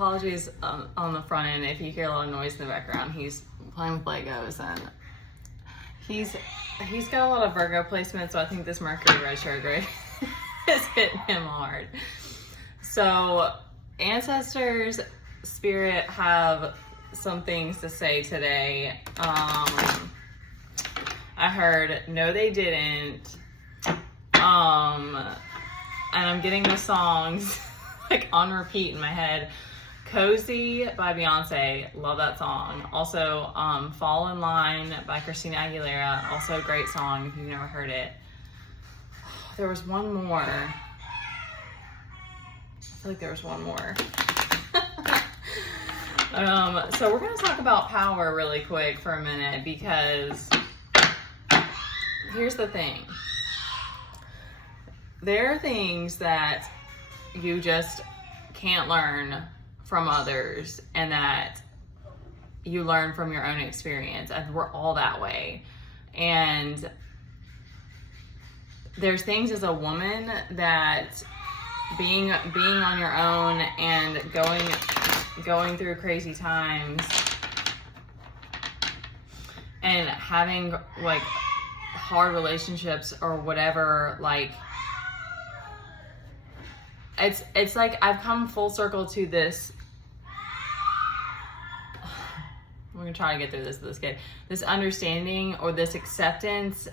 apologies on the front end if you hear a lot of noise in the background. He's playing with Legos, and he's got a lot of Virgo placement, so I think this Mercury retrograde is hitting him hard. So ancestors, spirit have some things to say today. I heard no they didn't, and I'm getting the songs like on repeat in my head. Cozy by Beyonce, love that song. Also, Fall in Line by Christina Aguilera, also a great song if you've never heard it. There was one more. I feel like there was one more. So we're going to talk about power really quick for a minute, because here's the thing. There are things that you just can't learn from others, and that you learn from your own experience, and we're all that way. And there's things as a woman that being on your own and going through crazy times and having like hard relationships or whatever, like it's like I've come full circle to this. We're gonna try to get through this kid. This understanding or this acceptance.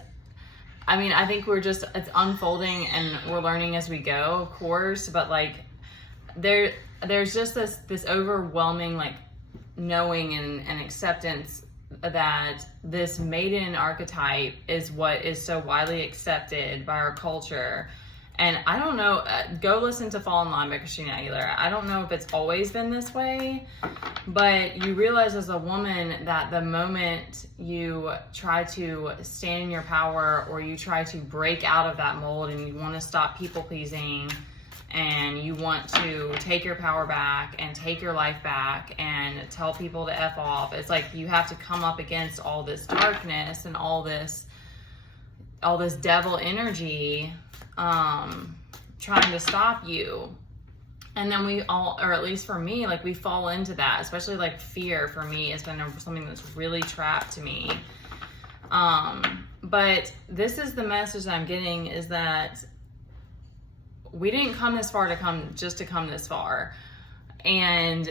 I mean, I think it's unfolding and we're learning as we go, of course, but like there's just this overwhelming like knowing and acceptance that this maiden archetype is what is so widely accepted by our culture. And I don't know, go listen to Fall in Line by Christina Aguilera. I don't know if it's always been this way, but you realize as a woman that the moment you try to stand in your power, or you try to break out of that mold and you want to stop people pleasing, and you want to take your power back and take your life back and tell people to F off, it's like you have to come up against all this darkness and all this devil energy trying to stop you. And then we all, or at least for me, like we fall into that, especially like fear for me has been something that's really trapped to me. But this is the message that I'm getting, is that we didn't come this far to come this far. And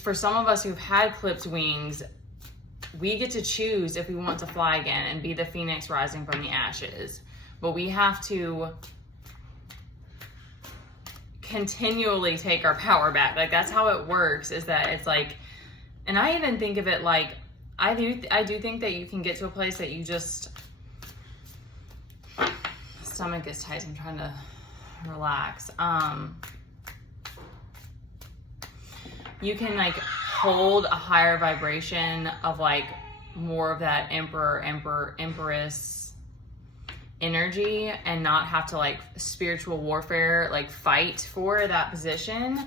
for some of us who've had clipped wings, we get to choose if we want to fly again and be the phoenix rising from the ashes. But we have to continually take our power back. Like that's how it works, is that it's like, and I even think of it like, I do think that you can get to a place that you just, stomach is tight, I'm trying to relax. You can like hold a higher vibration of like more of that empress energy, and not have to like spiritual warfare, like fight for that position.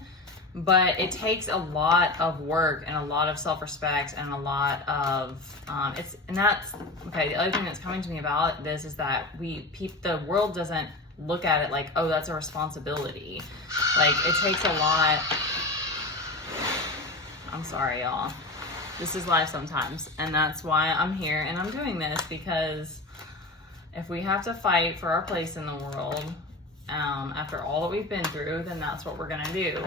But it takes a lot of work and a lot of self-respect and a lot of that's okay. The other thing that's coming to me about this is that the world doesn't look at it like, oh, that's a responsibility. Like it takes a lot. I'm sorry, y'all. This is life sometimes, and that's why I'm here and I'm doing this, because if we have to fight for our place in the world, after all that we've been through, then that's what we're gonna do.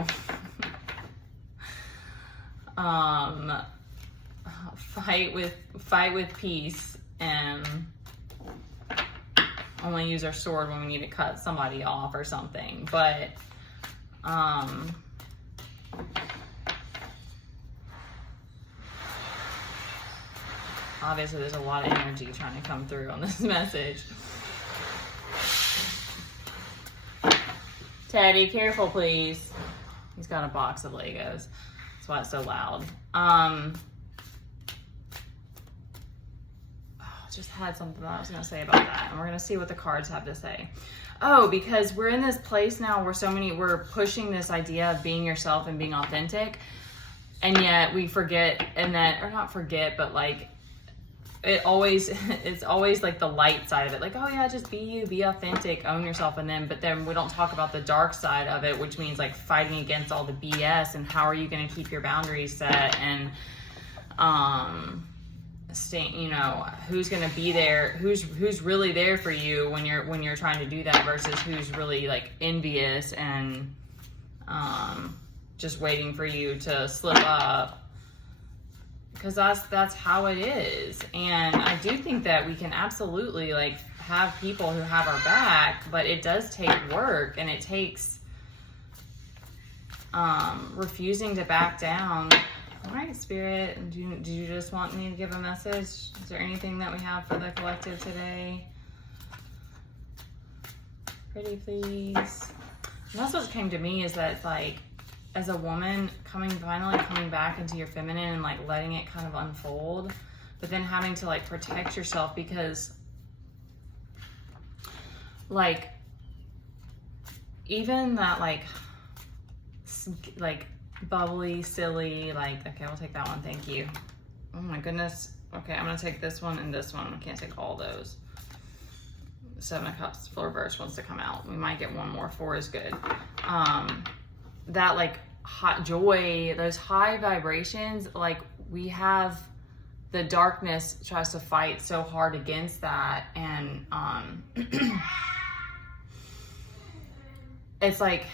Fight with peace, and only use our sword when we need to cut somebody off or something. But obviously there's a lot of energy trying to come through on this message. Teddy, careful please. He's got a box of Legos. That's why it's so loud. Just had something that I was going to say about that, and we're going to see what the cards have to say. Oh, because we're in this place now where we're pushing this idea of being yourself and being authentic, and yet we forget, or not forget, but like it's always like the light side of it, like, oh yeah, just be you, be authentic, own yourself. But then we don't talk about the dark side of it, which means like fighting against all the BS, and how are you going to keep your boundaries set, and who's going to be there, who's really there for you when you're trying to do that, versus who's really like envious and just waiting for you to slip up. Because that's how it is. And I do think that we can absolutely like have people who have our back, but it does take work, and it takes refusing to back down. All right, Spirit, do you just want me to give a message? Is there anything that we have for the collective today? Pretty please. And that's what came to me, is that like, as a woman, finally coming back into your feminine and like letting it kind of unfold, but then having to like protect yourself, because like even that like bubbly, silly, like, okay, I'll take that one, thank you. Oh my goodness. Okay, I'm gonna take this one and this one. I can't take all those. 7 of Cups, full reverse wants to come out. We might get one more. 4 is good. That like hot joy, those high vibrations, like we have, the darkness tries to fight so hard against that, and it's like,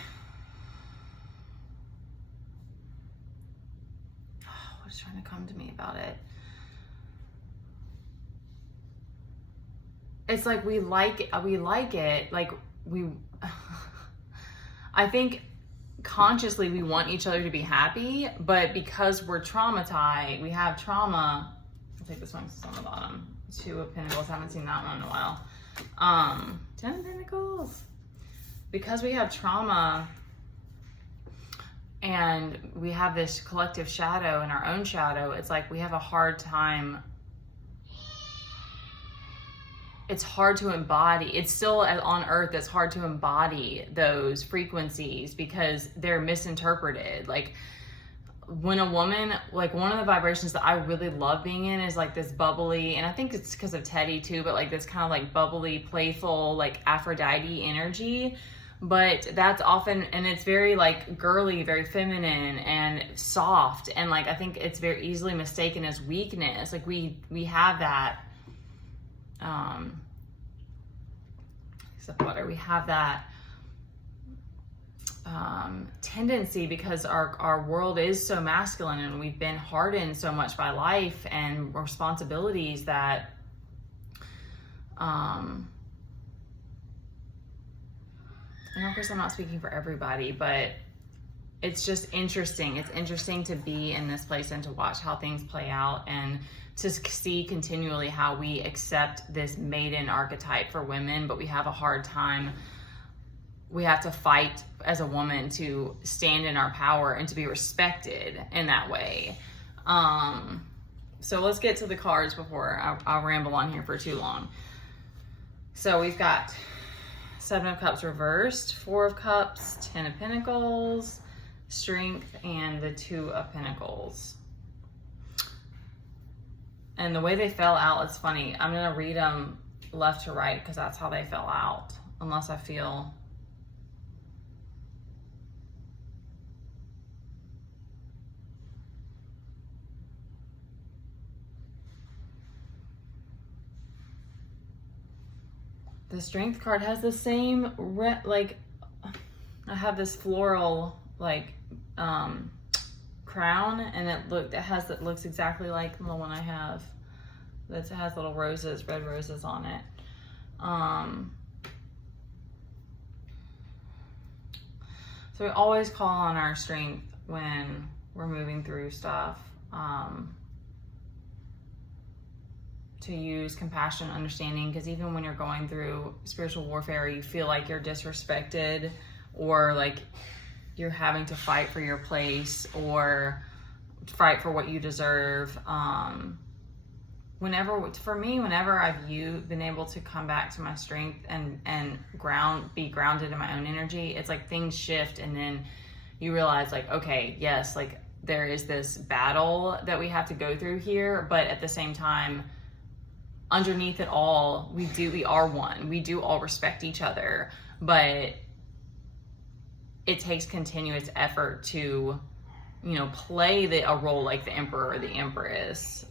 what's trying to come to me about it? It's like we like it, like I think consciously we want each other to be happy, but because we're traumatized, we have trauma. I'll take this one, it's on the bottom. 2 of Pentacles, haven't seen that one in a while. 10 of Pentacles. Because we have trauma, and we have this collective shadow and our own shadow, it's like we have a hard time. It's hard to embody. It's still on earth, it's hard to embody those frequencies because they're misinterpreted. Like when a woman, like one of the vibrations that I really love being in is like this bubbly, and I think it's because of Teddy too, but like this kind of like bubbly, playful, like Aphrodite energy. But that's often, and it's very like girly, very feminine and soft. And like, I think it's very easily mistaken as weakness. Like we have that, except water, we have that tendency, because our world is so masculine, and we've been hardened so much by life and responsibilities that and of course I'm not speaking for everybody, but it's just interesting. It's interesting to be in this place and to watch how things play out, and to see continually how we accept this maiden archetype for women, but we have a hard time. We have to fight as a woman to stand in our power and to be respected in that way. So let's get to the cards before I'll ramble on here for too long. So we've got 7 of Cups reversed, 4 of Cups, 10 of Pentacles, Strength, and the 2 of Pentacles. And the way they fell out, it's funny. I'm going to read them left to right because that's how they fell out. Unless I feel... The Strength card has the same, like, I have this floral, like, crown, and it looks exactly like the one I have. It has little roses, red roses on it. So we always call on our strength when we're moving through stuff. To use compassion, understanding, because even when you're going through spiritual warfare, you feel like you're disrespected, or like you're having to fight for your place or fight for what you deserve. Whenever I've been able to come back to my strength and be grounded in my own energy, it's like things shift, and then you realize like, okay, yes, like there is this battle that we have to go through here, but at the same time, underneath it all, we are one. We do all respect each other, but it takes continuous effort to, you know, play a role like the emperor or the empress,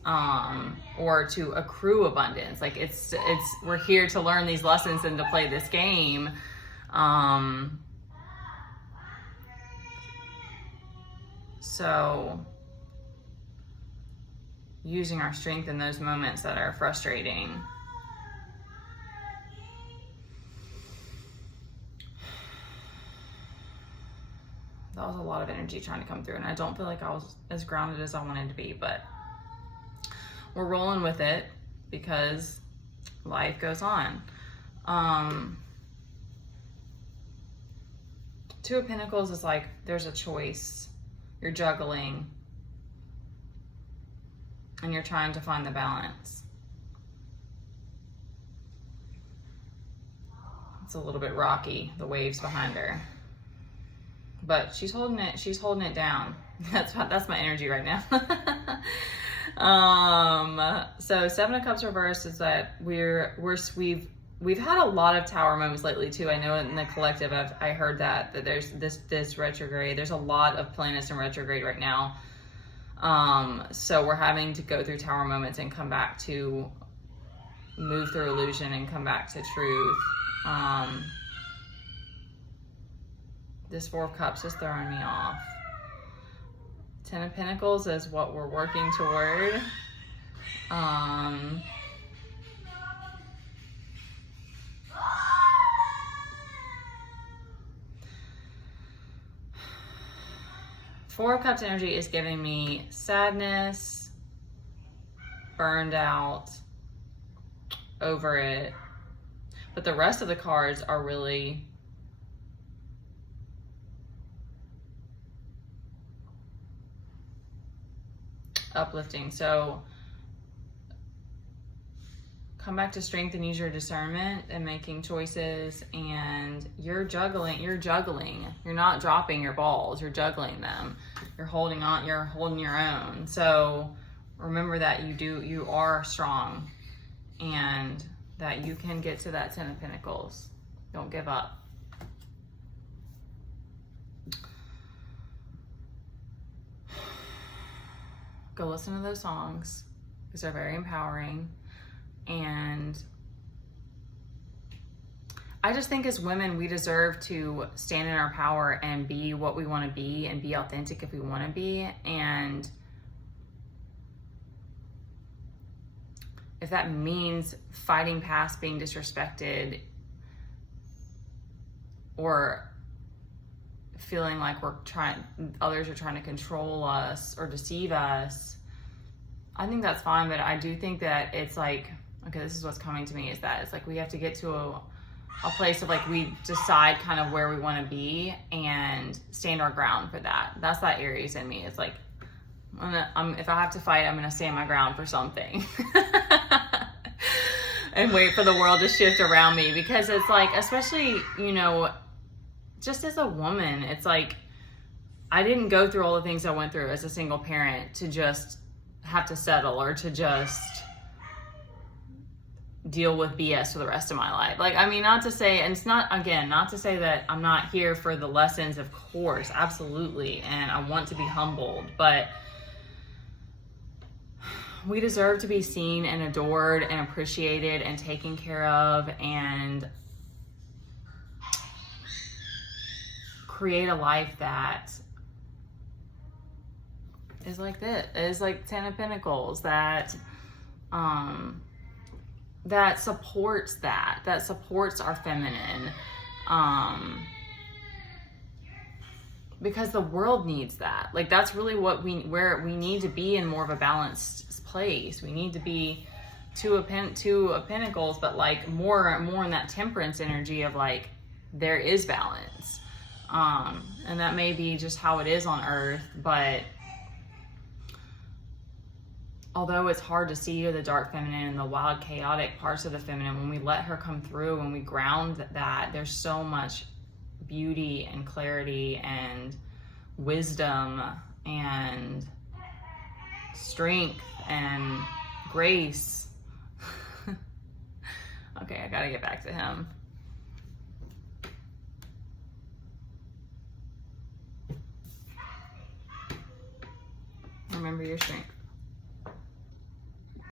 or to accrue abundance. Like it's we're here to learn these lessons and to play this game. So using our strength in those moments that are frustrating. That was a lot of energy trying to come through, and I don't feel like I was as grounded as I wanted to be, but we're rolling with it because life goes on. Two of Pentacles is like there's a choice. You're juggling and you're trying to find the balance. It's a little bit rocky, the waves behind her. But she's holding it down. That's my energy right now. So Seven of Cups reversed is that we've had a lot of tower moments lately too. I know in the collective I heard that there's this retrograde. There's a lot of planets in retrograde right now. So we're having to go through tower moments and come back to move through illusion and come back to truth. This Four of Cups is throwing me off. Ten of Pentacles is what we're working toward. Four of Cups energy is giving me sadness, burned out, over it. But the rest of the cards are really uplifting. So come back to strength and use your discernment and making choices, and you're juggling. You're not dropping your balls, you're juggling them. You're holding your own. So remember that you are strong and that you can get to that Ten of Pentacles. Don't give up. Go listen to those songs because they're very empowering. And I just think as women, we deserve to stand in our power and be what we want to be and be authentic if we want to be. And if that means fighting past being disrespected or feeling like others are trying to control us or deceive us, I think that's fine. But I do think that it's like, okay, this is what's coming to me, is that it's like we have to get to a place of like we decide kind of where we want to be and stand our ground for that. That's that Aries in me. It's like, if I have to fight, I'm going to stand my ground for something. And wait for the world to shift around me, because it's like, especially, you know, just as a woman, it's like, I didn't go through all the things I went through as a single parent to just have to settle or to just deal with BS for the rest of my life. Like, I mean, not to say, and it's not, again, not to say that I'm not here for the lessons, of course, absolutely. And I want to be humbled, but we deserve to be seen and adored and appreciated and taken care of and create a life that is like this, is like Ten of Pentacles, that that supports our feminine, because the world needs that. Like, that's really what where we need to be, in more of a balanced place. We need to be two of Pentacles, but like more in that temperance energy of like, there is balance. And that may be just how it is on Earth, but although it's hard to see the dark feminine and the wild, chaotic parts of the feminine, when we let her come through, when we ground that, there's so much beauty and clarity and wisdom and strength and grace Okay, I gotta get back to him. Remember your strengths.